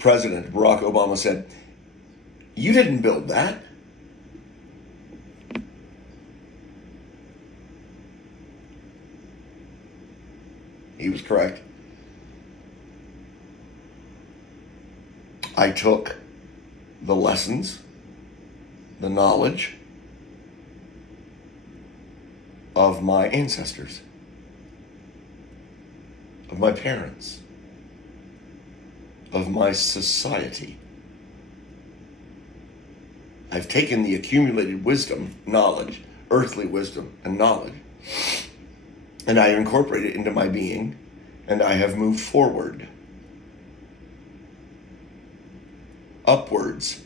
President Barack Obama said, "You didn't build that." He was correct. I took the lessons, the knowledge of my ancestors, of my parents, of my society. I've taken the accumulated wisdom, knowledge, earthly wisdom and knowledge, and I incorporate it into my being, and I have moved forward, upwards,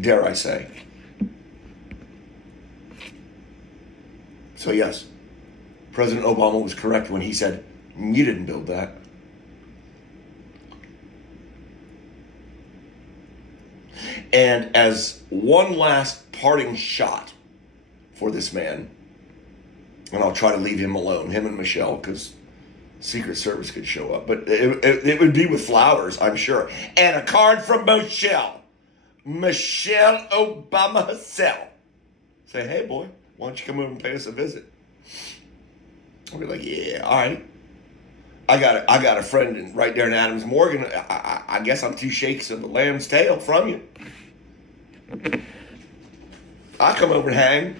dare I say. So yes, President Obama was correct when he said, "You didn't build that." And as one last parting shot for this man, and I'll try to leave him alone, him and Michelle, because Secret Service could show up, but it would be with flowers, I'm sure. And a card from Michelle Obama herself. Say, "Hey boy, why don't you come over and pay us a visit?" I'll be like, "Yeah, all right. I got a friend right there in Adams Morgan. I guess I'm 2 shakes of a lamb's tail from you. I'll come over and hang."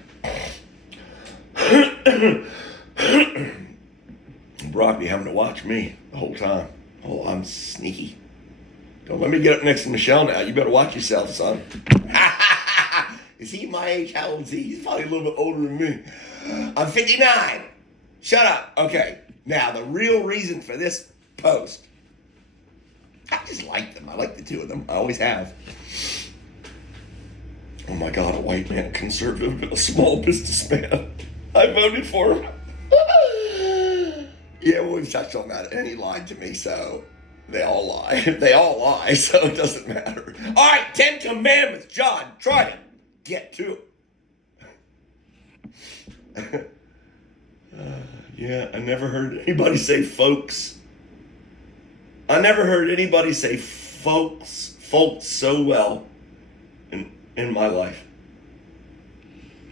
Brock be having to watch me the whole time. Oh, I'm sneaky. Don't let me get up next to Michelle now. You better watch yourself, son. Is he my age? How old is he? He's probably a little bit older than me. I'm 59. Shut up. Okay. Now, the real reason for this post. I just like them. I like the two of them. I always have. Oh my God, a white man, conservative, a small businessman. I voted for him. Yeah, well, we've touched on that, and he lied to me, so they all lie. They all lie, so it doesn't matter. All right, 10 Commandments. John, try to get to it. Yeah, I never heard anybody say folks. I never heard anybody say folks so well in my life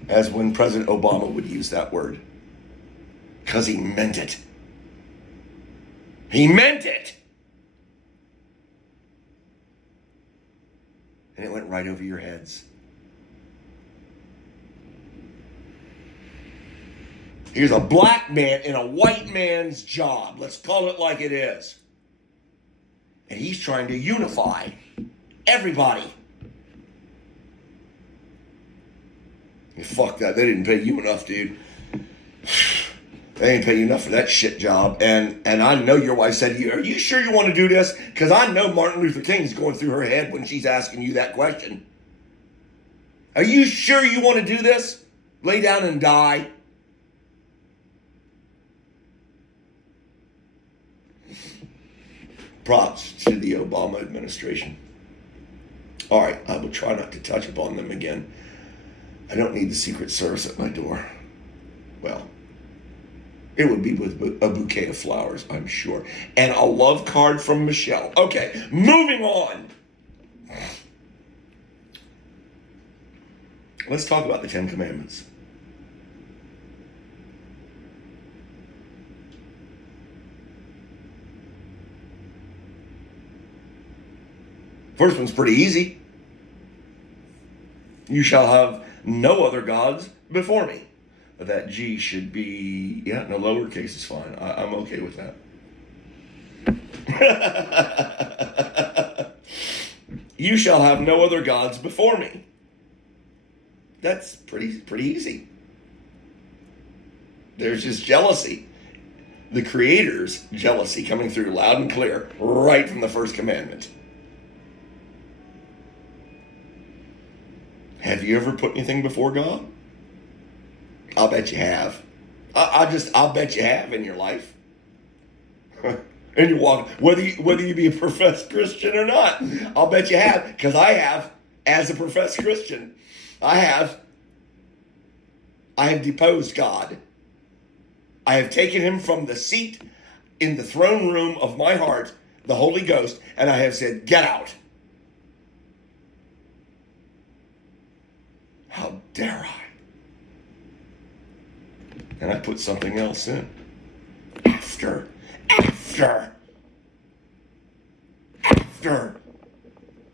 as when President Obama would use that word. Because he meant it. He meant it! And it went right over your heads. Here's a black man in a white man's job. Let's call it like it is. And he's trying to unify everybody. Fuck that. They didn't pay you enough, dude. They didn't pay you enough for that shit job. And I know your wife said to you, "Are you sure you want to do this?" Because I know Martin Luther King's going through her head when she's asking you that question. Are you sure you want to do this? Lay down and die? Props to the Obama administration. All right, I will try not to touch upon them again. I don't need the Secret Service at my door. Well, it would be with a bouquet of flowers, I'm sure. And a love card from Michelle. Okay, moving on. Let's talk about the 10 Commandments. First one's pretty easy. You shall have no other gods before me. That G should be, yeah, no, lowercase is fine. I'm okay with that. You shall have no other gods before me. That's pretty easy. There's just jealousy. The Creator's jealousy coming through loud and clear right from the first commandment. Have you ever put anything before God? I'll bet you have. I'll bet you have in your life. And you walk, whether you be a professed Christian or not, I'll bet you have, because I have, as a professed Christian, I have deposed God. I have taken him from the seat in the throne room of my heart the Holy Ghost, and I have said, get out. How dare I? And I put something else in. After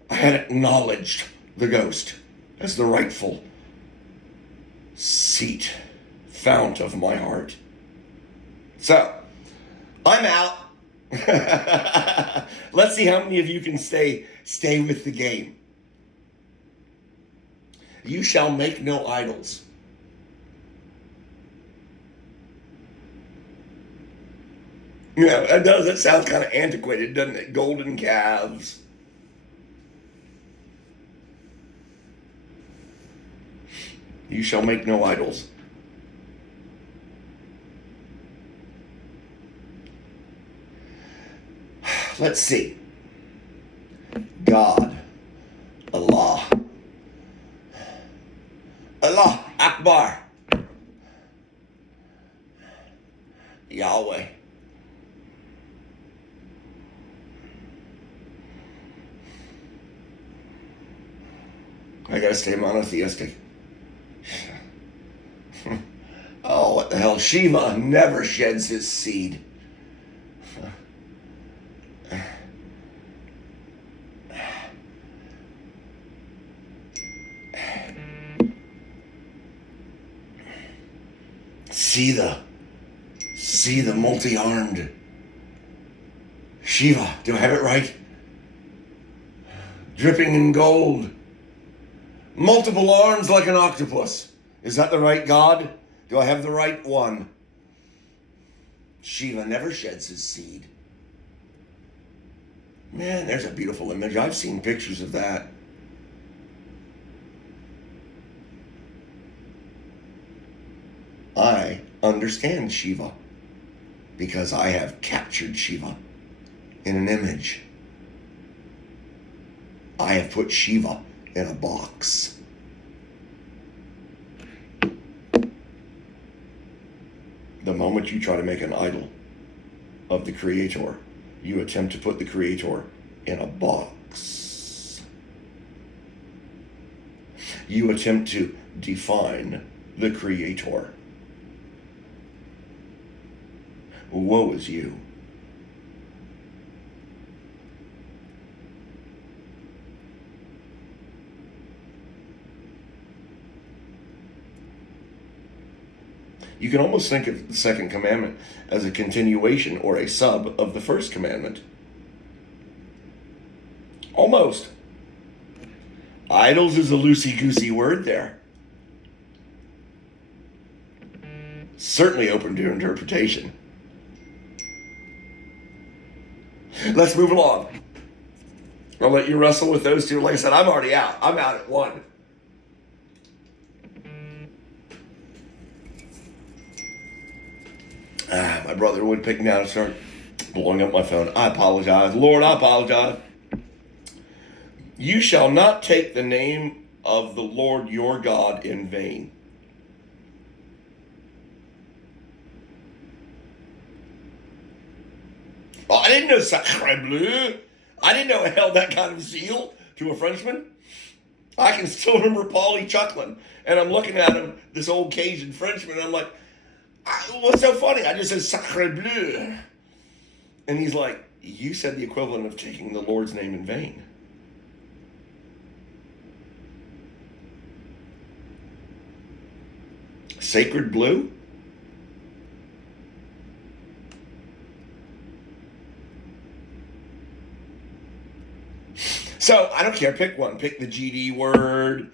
I had acknowledged the ghost as the rightful seat, fount of my heart. So, I'm out. Let's see how many of you can stay with the game. You shall make no idols. Yeah, it does. That sounds kind of antiquated, doesn't it? Golden calves. You shall make no idols. Let's see. God. Allah. Allah Akbar. Yahweh. I gotta stay monotheistic. Oh, what the hell? Shiva never sheds his seed. See the multi-armed Shiva. Do I have it right? Dripping in gold. Multiple arms like an octopus. Is that the right God? Do I have the right one? Shiva never sheds his seed. Man, there's a beautiful image. I've seen pictures of that. I understand Shiva because I have captured Shiva in an image. I have put Shiva in a box. The moment you try to make an idol of the Creator, you attempt to put the Creator in a box. You attempt to define the Creator. Woe is you. You can almost think of the second commandment as a continuation or a sub of the first commandment. Almost. Idols is a loosey-goosey word there. Certainly open to interpretation. Let's move along. I'll let you wrestle with those two. Like I said, I'm already out. I'm out at 1. My brother would pick me out and start blowing up my phone. I apologize. Lord, I apologize. You shall not take the name of the Lord your God in vain. Oh, I didn't know Sacre Bleu. I didn't know it held that kind of zeal to a Frenchman. I can still remember Paulie chuckling. And I'm looking at him, this old Cajun Frenchman, and I'm like, what's so funny? I just said Sacre Bleu. And he's like, you said the equivalent of taking the Lord's name in vain. Sacred blue? So I don't care. Pick one. Pick the GD word.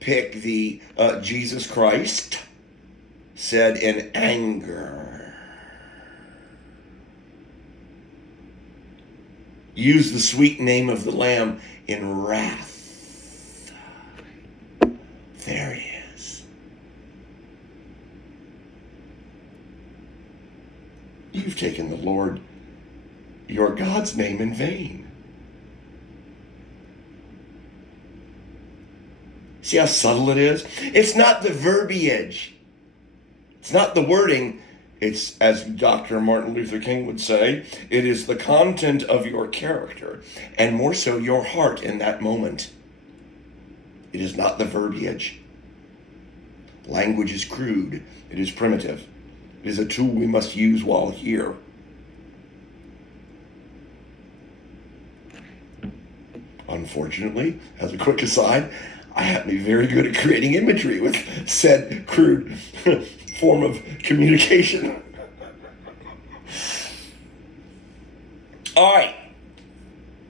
Pick the Jesus Christ said in anger. Use the sweet name of the Lamb in wrath. There it is. You've taken the Lord, your God's name in vain. See how subtle it is? It's not the verbiage. It's not the wording. It's, as Dr. Martin Luther King would say, it is the content of your character, and more so your heart in that moment. It is not the verbiage. Language is crude. It is primitive. It is a tool we must use while here. Unfortunately, as a quick aside, I happen to be very good at creating imagery with said crude form of communication. All right.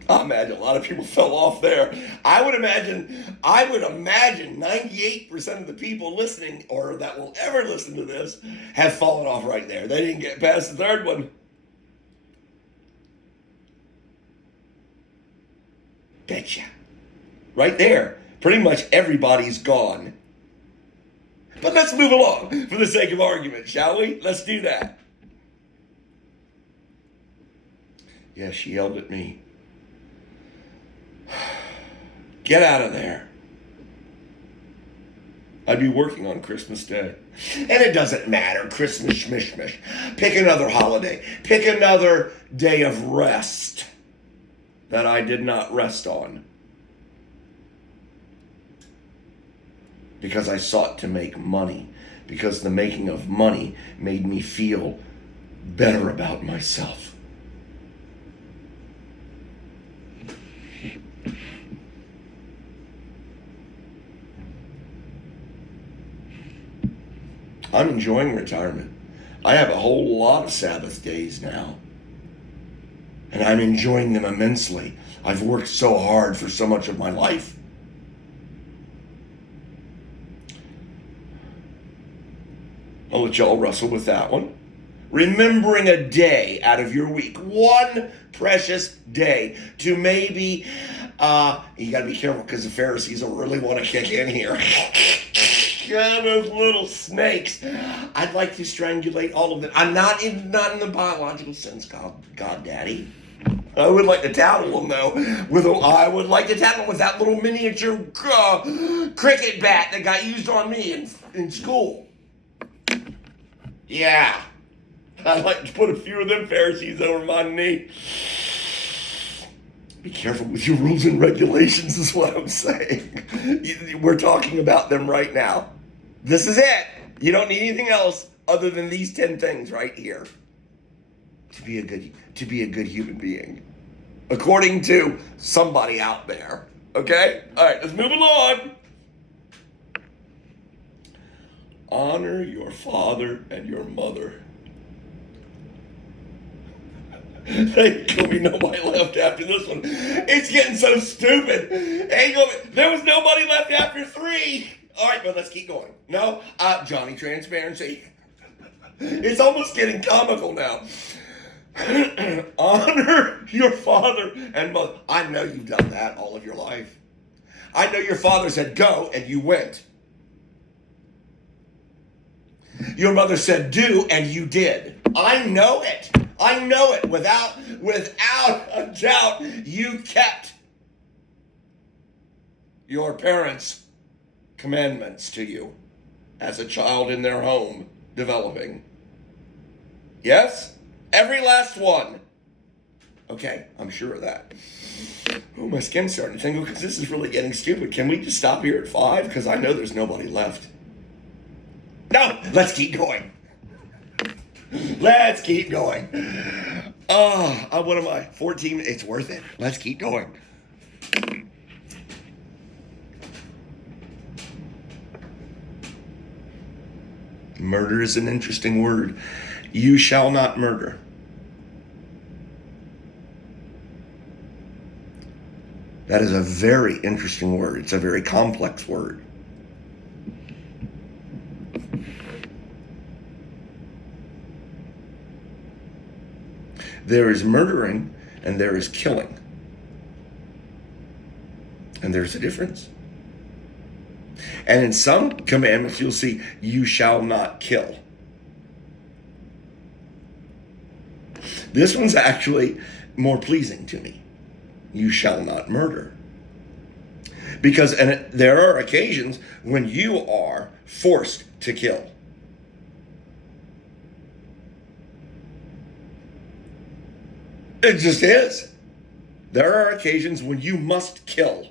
I imagine a lot of people fell off there. I would imagine 98% of the people listening or that will ever listen to this have fallen off right there. They didn't get past the third one. Betcha. Right there. Pretty much everybody's gone. But let's move along for the sake of argument, shall we? Let's do that. Yeah, she yelled at me. Get out of there. I'd be working on Christmas Day. And it doesn't matter. Christmas, shmish. Pick another holiday. Pick another day of rest that I did not rest on. Because I sought to make money. Because the making of money made me feel better about myself. I'm enjoying retirement. I have a whole lot of Sabbath days now. And I'm enjoying them immensely. I've worked so hard for so much of my life. I'll let y'all wrestle with that one. Remembering a day out of your week. One precious day to maybe, you gotta be careful because the Pharisees will really want to kick in here. God, those little snakes. I'd like to strangulate all of them. I'm not in the biological sense, God Daddy. I would like to tattle them though. I would like to tattle them with that little miniature cricket bat that got used on me in school. Yeah. I'd like to put a few of them Pharisees over my knee. Be careful with your rules and regulations is what I'm saying. We're talking about them right now. This is it. You don't need anything else other than these 10 things right here to be a good human being, according to somebody out there. Okay? All right, let's move along. Honor your father and your mother. There ain't gonna be nobody left after this one. It's getting so stupid. There was nobody left after 3. All right, but let's keep going. No, Johnny Transparency. It's almost getting comical now. Honor your father and mother. I know you've done that all of your life. I know your father said go and you went. Your mother said do and you did. I know it. I know it. Without a doubt, you kept your parents' commandments to you as a child in their home developing. Yes? Every last one. Okay, I'm sure of that. Oh, my skin's starting to tingle because this is really getting stupid. Can we just stop here at 5? Because I know there's nobody left. No, let's keep going. Let's keep going. Oh, what am I? 14? It's worth it. Let's keep going. Murder is an interesting word. You shall not murder. That is a very interesting word. It's a very complex word. There is murdering and there is killing. And there's a difference. And in some commandments, you'll see, you shall not kill. This one's actually more pleasing to me. You shall not murder. Because there are occasions when you are forced to kill. It just is. There are occasions when you must kill.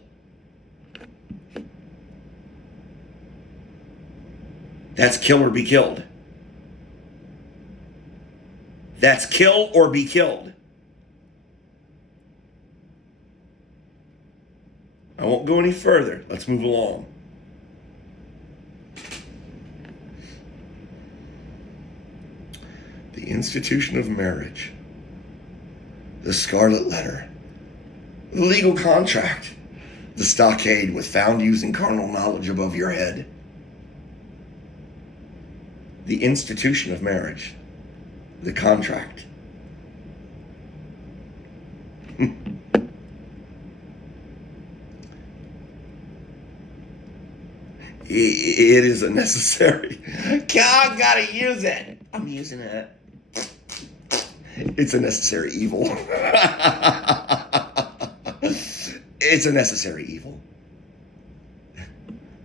That's kill or be killed. That's kill or be killed. I won't go any further. Let's move along. The institution of marriage, the scarlet letter, the legal contract, the stockade with found using carnal knowledge above your head. The institution of marriage, the contract. It is a necessary. God, gotta use it. I'm using it. It's a necessary evil. It's a necessary evil.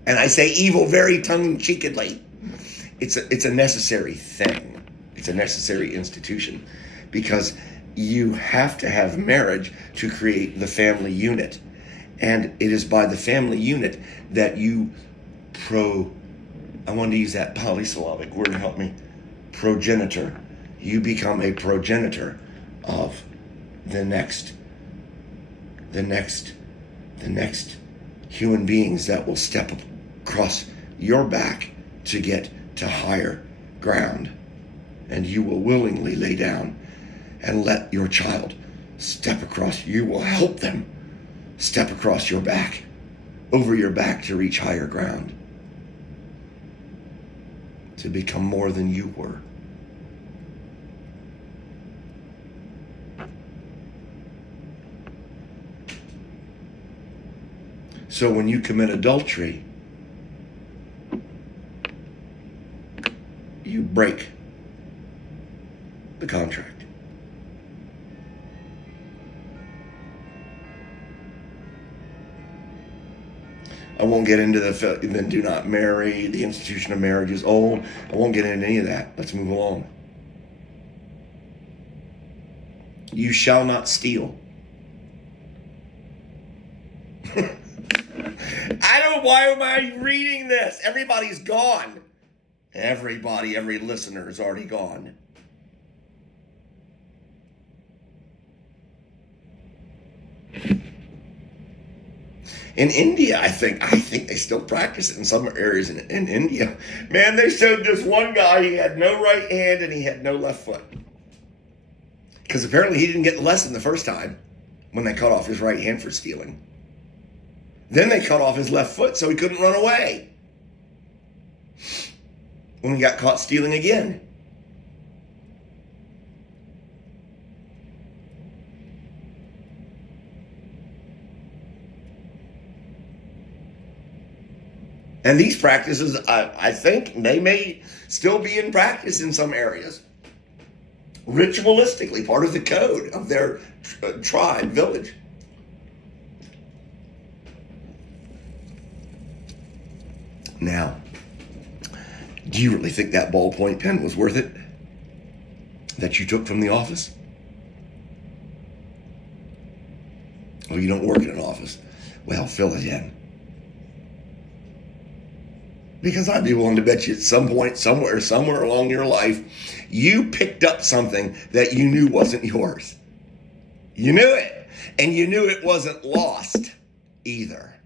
And I say evil very tongue-in-cheekedly. It's a necessary thing. It's a necessary institution. Because you have to have marriage to create the family unit. And it is by the family unit that you I wanted to use that polysyllabic word to help me. Progenitor. You become a progenitor of the next human beings that will step across your back to get to higher ground. And you will willingly lay down and let your child step across. You will help them step across your back, over your back to reach higher ground, to become more than you were. So when you commit adultery, you break the contract. I won't get into the do not marry, the institution of marriage is old. I won't get into any of that. Let's move along. You shall not steal. Why am I reading this? Everybody's gone. Every listener is already gone. In India, I think they still practice it in some areas in India. Man, they showed this one guy, he had no right hand and he had no left foot. Because apparently he didn't get the lesson the first time when they cut off his right hand for stealing. Then they cut off his left foot so he couldn't run away when he got caught stealing again. And these practices, I think they may still be in practice in some areas. Ritualistically, part of the code of their tribe, village. Now, do you really think that ballpoint pen was worth it? That you took from the office? Oh, you don't work in an office. Well, fill it in. Because I'd be willing to bet you at some point, somewhere along your life, you picked up something that you knew wasn't yours. You knew it. And you knew it wasn't lost either.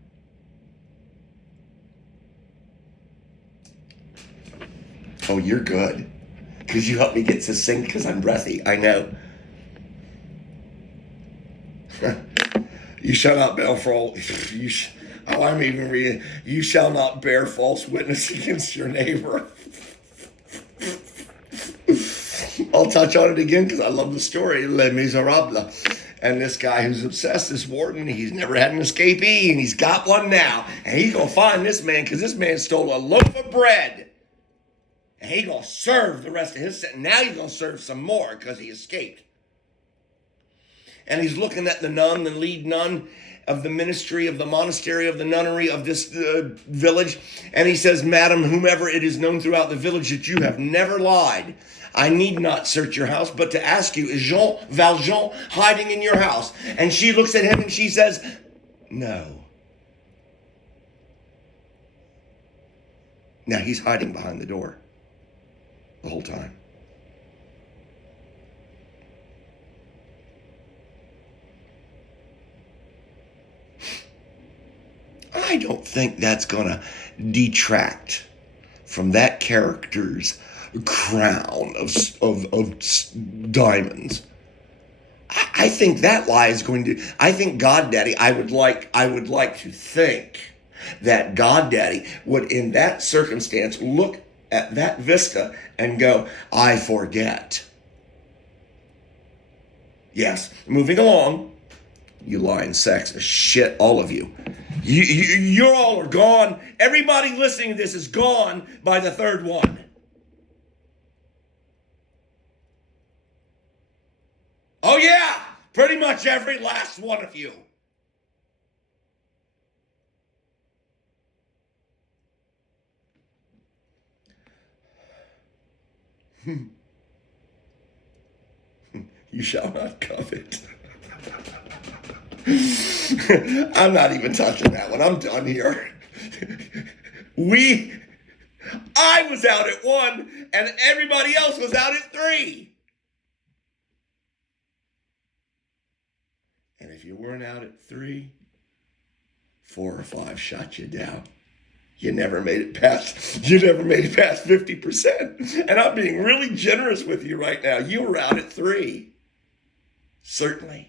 Oh, you're good. Because you helped me get succinct because I'm breathy. I know. You shall not bear false. I'm even reading. You shall not bear false witness against your neighbor. I'll touch on it again because I love the story. Les Miserables. And this guy who's obsessed, this warden, he's never had an escapee, and he's got one now. And he's going to find this man because this man stole a loaf of bread. And he's going to serve the rest of his sentence. Now he's going to serve some more because he escaped. And he's looking at the nun, the lead nun, of the ministry, of the monastery, of the nunnery of this village. And he says, Madam, whomever it is known throughout the village that you have never lied, I need not search your house, but to ask you, is Jean Valjean hiding in your house? And she looks at him and she says, no. Now he's hiding behind the door the whole time. I don't think that's going to detract from that character's crown of diamonds. I think that lie is going to, I think Goddaddy, I would like to think that Goddaddy would, in that circumstance, look at that vista and go, I forget. Yes, moving along. You lying sacks of shit, all of you. You all are gone. Everybody listening to this is gone by the third one. Oh yeah, pretty much every last one of you. You shall not covet. I'm not even touching that one. I'm done here. I was out at 1 and everybody else was out at 3. And if you weren't out at 3, 4 or 5 shot you down. You never made it past 50%. And I'm being really generous with you right now. You were out at 3. Certainly.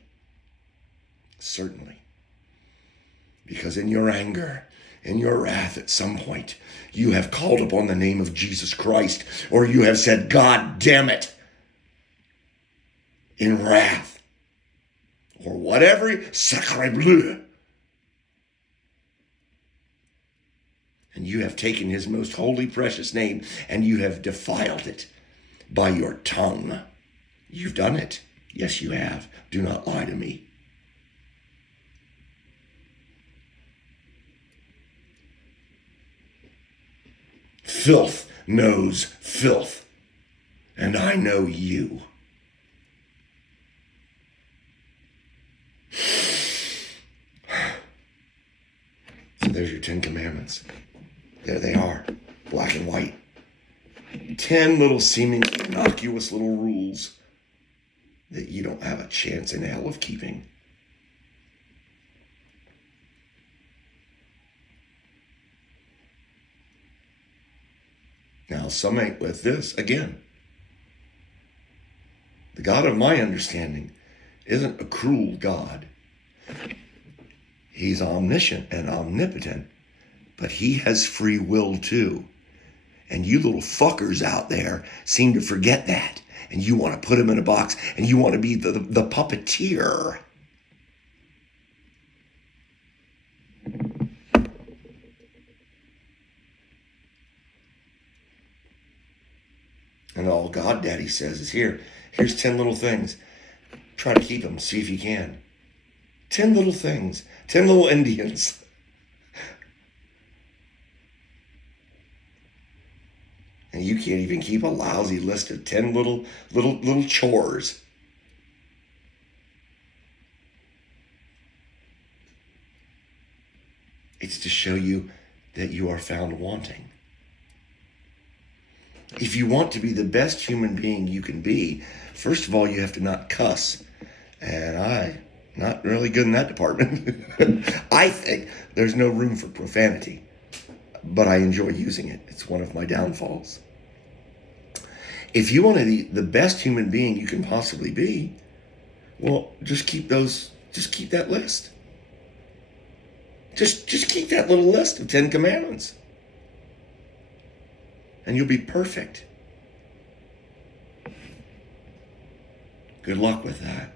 Because in your anger, in your wrath, at some point, you have called upon the name of Jesus Christ, or you have said, God damn it, in wrath, or whatever, sacre bleu. And you have taken his most holy, precious name, and you have defiled it by your tongue. You've done it. Yes, you have. Do not lie to me. Filth knows filth, and I know you. So there's your 10 commandments. There they are, black and white. 10 little seemingly innocuous little rules that you don't have a chance in hell of keeping. Now, summate with this again. The God of my understanding isn't a cruel God. He's omniscient and omnipotent, but he has free will too. And you little fuckers out there seem to forget that. And you want to put him in a box and you want to be the puppeteer. And all Goddaddy says is here's 10 little things. Try to keep them, see if you can. 10 little things, 10 little Indians. And you can't even keep a lousy list of 10 little chores. It's to show you that you are found wanting. If you want to be the best human being you can be, first of all, you have to not cuss. And I'm not really good in that department. I think there's no room for profanity, but I enjoy using it. It's one of my downfalls. If you want to be the best human being you can possibly be, well, just keep that list. Just keep that little list of 10 commandments. And you'll be perfect. Good luck with that.